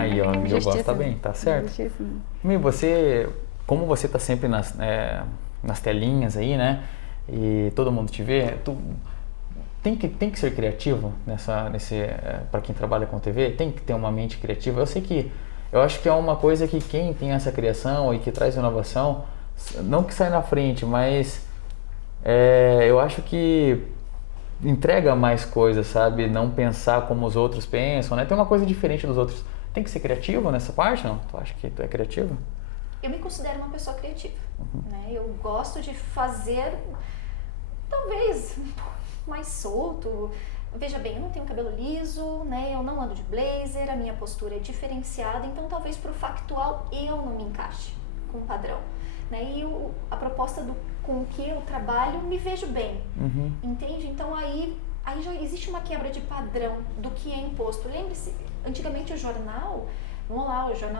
Aí, ó, eu gosto, tá bem, tá certo. Justíssimo. Como você tá sempre nas telinhas aí, né? E todo mundo te vê, tem que ser criativo para quem trabalha com TV, tem que ter uma mente criativa. Eu acho que é uma coisa que quem tem essa criação e que traz inovação, não que sai na frente, mas eu acho que entrega mais coisas, sabe? Não pensar como os outros pensam, né? Tem uma coisa diferente dos outros. Tem que ser criativo nessa parte, não? Tu acha que tu é criativo? Eu me considero uma pessoa criativa, né? Eu gosto de fazer, talvez, mais solto. Veja bem, eu não tenho cabelo liso, né? Eu não ando de blazer, a minha postura é diferenciada, então talvez pro factual eu não me encaixe com o padrão, né? E a proposta com que eu trabalho, me vejo bem, entende? Então aí já existe uma quebra de padrão do que é imposto. Lembre-se, antigamente o Jornal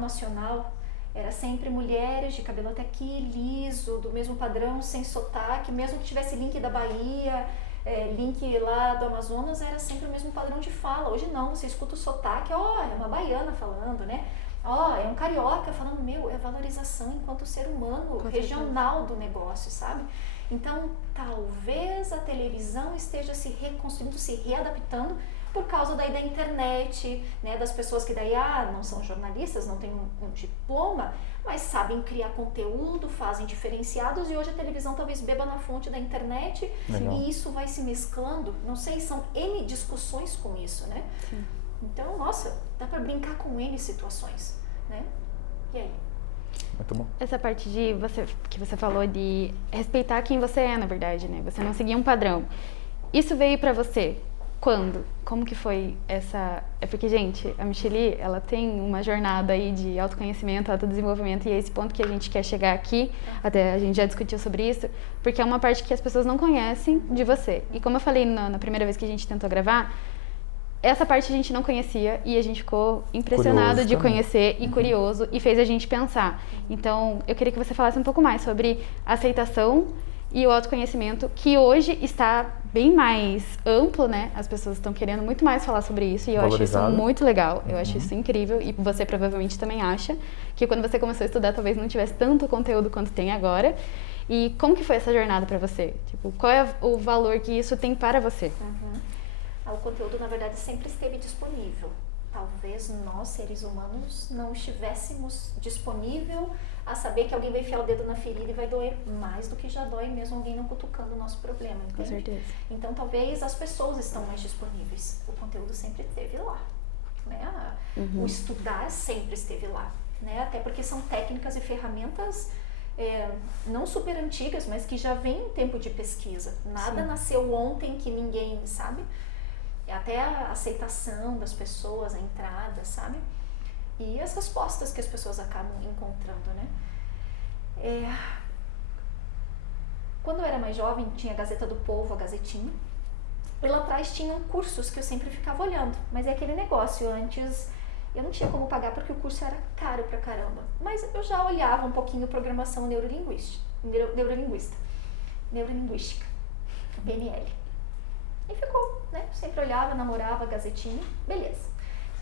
Nacional, era sempre mulheres de cabelo até aqui, liso, do mesmo padrão, sem sotaque, mesmo que tivesse link da Bahia, link lá do Amazonas, era sempre o mesmo padrão de fala. Hoje não, você escuta o sotaque, é uma baiana falando, né? É um carioca falando, é valorização enquanto ser humano regional do negócio, sabe? Então, talvez a televisão esteja se reconstruindo, se readaptando por causa daí da internet, né, das pessoas que daí não são jornalistas, não têm um diploma, mas sabem criar conteúdo, fazem diferenciados, e hoje a televisão talvez beba na fonte da internet. Legal. E isso vai se mesclando, não sei, são N discussões com isso, né? Sim. Então, nossa, dá pra brincar com N situações, né? E aí? Muito bom. Essa parte que você falou de respeitar quem você é, na verdade, né? Você não seguir um padrão. Isso veio pra você quando? Como que foi essa... É porque, gente, a Micheli, ela tem uma jornada aí de autoconhecimento, autodesenvolvimento, e é esse ponto que a gente quer chegar aqui, até a gente já discutiu sobre isso, porque é uma parte que as pessoas não conhecem de você. E como eu falei na primeira vez que a gente tentou gravar, essa parte a gente não conhecia e a gente ficou impressionado de conhecer e curioso, e fez a gente pensar. Então, eu queria que você falasse um pouco mais sobre a aceitação e o autoconhecimento, que hoje está bem mais amplo, né? As pessoas estão querendo muito mais falar sobre isso, e eu acho isso muito legal, eu acho isso incrível, e você provavelmente também acha que quando você começou a estudar talvez não tivesse tanto conteúdo quanto tem agora. E como que foi essa jornada para você? Tipo, qual é o valor que isso tem para você? O conteúdo, na verdade, sempre esteve disponível. Talvez nós, seres humanos, não estivéssemos disponível a saber que alguém vai enfiar o dedo na ferida e vai doer mais do que já dói mesmo alguém não cutucando o nosso problema, entende? Com certeza. Então, talvez as pessoas estão mais disponíveis. O conteúdo sempre esteve lá, né? O estudar sempre esteve lá, né? Até porque são técnicas e ferramentas não super antigas, mas que já vem em tempo de pesquisa. Nada nasceu ontem que ninguém sabe. Até a aceitação das pessoas, a entrada, sabe? E as respostas que as pessoas acabam encontrando, né? Quando eu era mais jovem, tinha a Gazeta do Povo, a Gazetinha. E lá atrás tinham cursos que eu sempre ficava olhando. Mas é aquele negócio, antes eu não tinha como pagar porque o curso era caro pra caramba. Mas eu já olhava um pouquinho programação neurolinguística, PNL. E ficou, né? Sempre olhava, namorava a Gazetinha, beleza.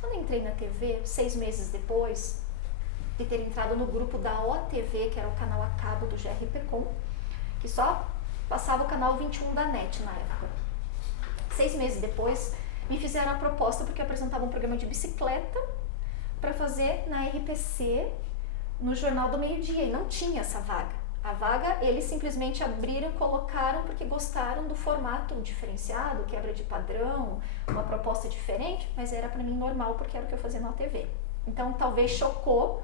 Quando eu entrei na TV, 6 meses depois de ter entrado no grupo da OTV, que era o canal a cabo do GR Percom, que só passava o canal 21 da NET na época. 6 meses depois, me fizeram a proposta porque eu apresentava um programa de bicicleta para fazer na RPC, no Jornal do Meio-Dia, e não tinha essa vaga. A vaga, eles simplesmente abriram, colocaram porque gostaram do formato diferenciado, quebra de padrão, uma proposta diferente, mas era pra mim normal porque era o que eu fazia na TV. Então, talvez chocou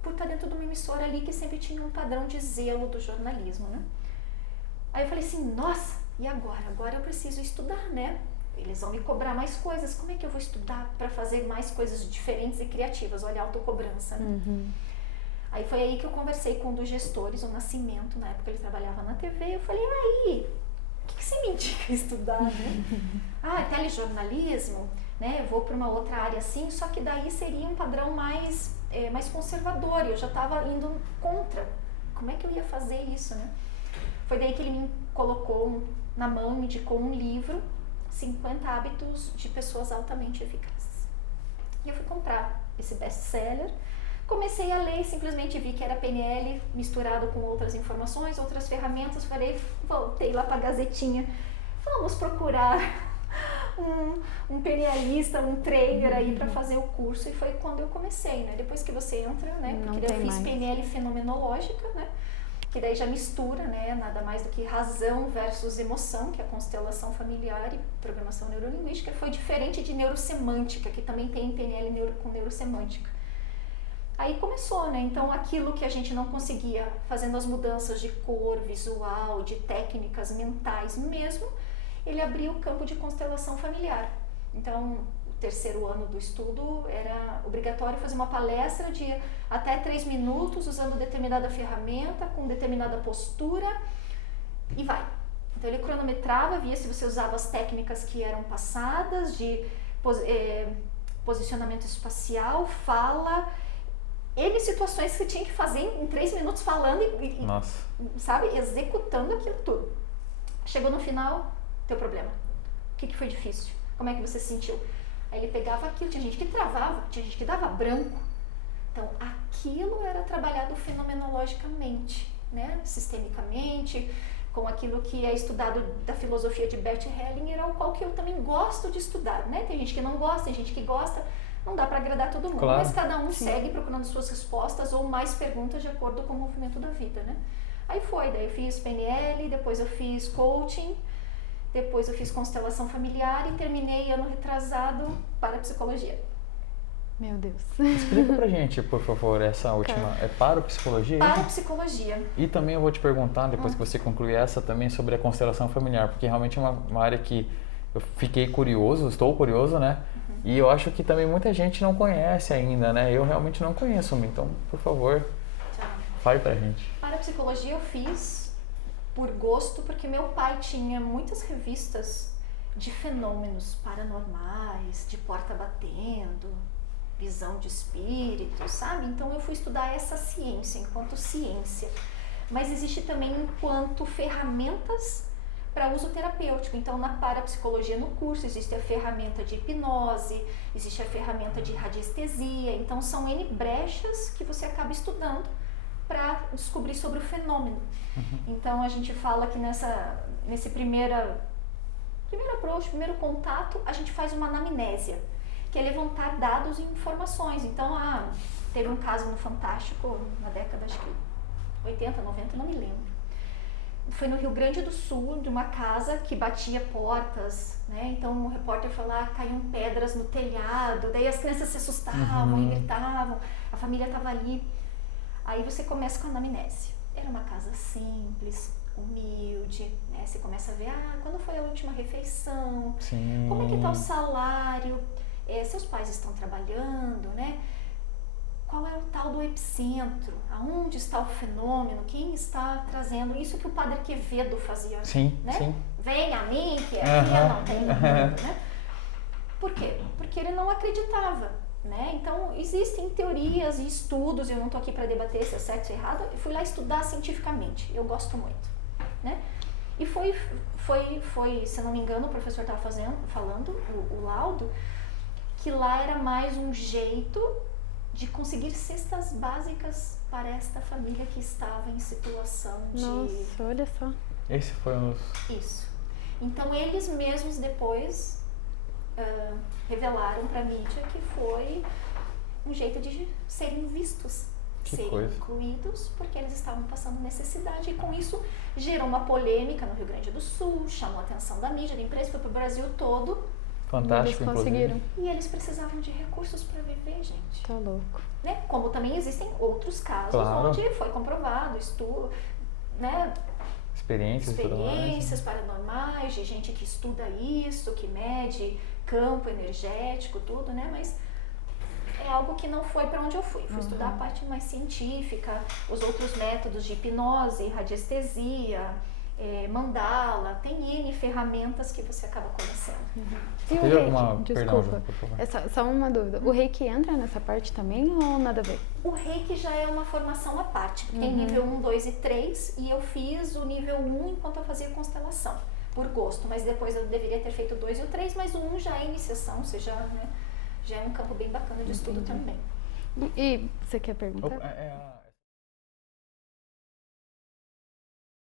por estar dentro de uma emissora ali que sempre tinha um padrão de zelo do jornalismo, né? Aí eu falei assim, nossa, e agora? Agora eu preciso estudar, né? Eles vão me cobrar mais coisas, como é que eu vou estudar para fazer mais coisas diferentes e criativas? Olha a autocobrança, né? Aí foi aí que eu conversei com um dos gestores, o Nascimento, na época ele trabalhava na TV, eu falei, aí, o que você me indica estudar, né? Telejornalismo, né, eu vou para uma outra área assim, só que daí seria um padrão mais conservador, e eu já estava indo contra, como é que eu ia fazer isso, né? Foi daí que ele me colocou na mão, me indicou um livro, 50 hábitos de pessoas altamente eficazes. E eu fui comprar esse best-seller, comecei a ler e simplesmente vi que era PNL misturado com outras informações, outras ferramentas, voltei lá para a Gazetinha, vamos procurar um PNLista, um trainer aí para fazer o curso, e foi quando eu comecei, né? Depois que você entra, né? Porque daí eu fiz PNL fenomenológica, né? Que daí já mistura, né? Nada mais do que razão versus emoção, que é a constelação familiar e programação neurolinguística. Foi diferente de neurosemântica, que também tem PNL com neurosemântica. Aí começou, né? Então aquilo que a gente não conseguia, fazendo as mudanças de cor, visual, de técnicas mentais mesmo, ele abriu o campo de constelação familiar. Então, o 3º ano do estudo era obrigatório fazer uma palestra de até 3 minutos usando determinada ferramenta, com determinada postura, e vai. Então ele cronometrava, via se você usava as técnicas que eram passadas, de posicionamento espacial, fala, N situações que você tinha que fazer em 3 minutos falando e sabe, executando aquilo tudo. Chegou no final, teu problema. O que foi difícil? Como é que você se sentiu? Aí ele pegava aquilo, tinha gente que travava, tinha gente que dava branco. Então, aquilo era trabalhado fenomenologicamente, né? Sistemicamente, com aquilo que é estudado da filosofia de Bert Hellinger, ao qual que eu também gosto de estudar, né? Tem gente que não gosta, tem gente que gosta, não dá para agradar todo mundo, claro, mas cada um segue procurando suas respostas ou mais perguntas de acordo com o movimento da vida, né? Aí daí eu fiz PNL, depois eu fiz coaching, depois eu fiz constelação familiar e terminei ano retrasado para psicologia. Meu Deus. Explica pra gente, por favor, essa última. É parapsicologia? Parapsicologia. E também eu vou te perguntar, depois que você concluir essa, também sobre a constelação familiar, porque realmente é uma área que eu fiquei curioso, estou curioso, né? E eu acho que também muita gente não conhece ainda, né? Eu realmente não conheço, então, por favor, fale pra gente. Parapsicologia eu fiz por gosto, porque meu pai tinha muitas revistas de fenômenos paranormais, de porta batendo, visão de espíritos, sabe? Então eu fui estudar essa ciência enquanto ciência, mas existe também enquanto ferramentas para uso terapêutico. Então na parapsicologia no curso existe a ferramenta de hipnose, existe a ferramenta de radiestesia, então são N brechas que você acaba estudando para descobrir sobre o fenômeno. Então a gente fala que nesse primeiro approach, primeiro contato, a gente faz uma anamnésia, que é levantar dados e informações. Então, teve um caso no Fantástico, na década, acho que 80, 90, não me lembro. Foi no Rio Grande do Sul, de uma casa que batia portas, né? Então, o repórter foi lá, caíam pedras no telhado, daí as crianças se assustavam e gritavam, a família estava ali. Aí você começa com a anamnese. Era uma casa simples, humilde, né? Você começa a ver, quando foi a última refeição? Sim. Como é que está o salário? Seus pais estão trabalhando, né? Qual é o tal do epicentro? Aonde está o fenômeno? Quem está trazendo? Isso que o Padre Quevedo fazia, né? Sim. Vem a mim, que aqui eu não tenho mundo, né? Por quê? Porque ele não acreditava, né? Então, existem teorias e estudos, eu não estou aqui para debater se é certo ou errado, eu fui lá estudar cientificamente, eu gosto muito, né? E foi, se não me engano, o professor estava falando, o laudo, que lá era mais um jeito de conseguir cestas básicas para esta família que estava em situação de... Nossa, olha só. Esse foi um... Isso. Então, eles mesmos depois revelaram para a mídia que foi um jeito de serem vistos, serem incluídos, porque eles estavam passando necessidade. E com isso, gerou uma polêmica no Rio Grande do Sul, chamou a atenção da mídia, da imprensa, foi para o Brasil todo. Fantástico, eles conseguiram. E eles precisavam de recursos para viver, gente. Tá louco. Né? Como também existem outros casos onde foi comprovado, estudo, né? Experiências paranormais, de gente que estuda isso, que mede campo energético, tudo, né? Mas é algo que não foi para onde eu fui. Fui estudar a parte mais científica, os outros métodos de hipnose, radiestesia, mandala, tem N ferramentas que você acaba conhecendo. E o reiki? Desculpa, só uma dúvida. O reiki entra nessa parte também ou nada a ver? O reiki já é uma formação à parte. Tem nível 1, 2 e 3 e eu fiz o nível 1 enquanto eu fazia constelação, por gosto. Mas depois eu deveria ter feito o 2 e o 3, mas o 1 já é iniciação, você já já é um campo bem bacana de estudo também. E você quer perguntar? É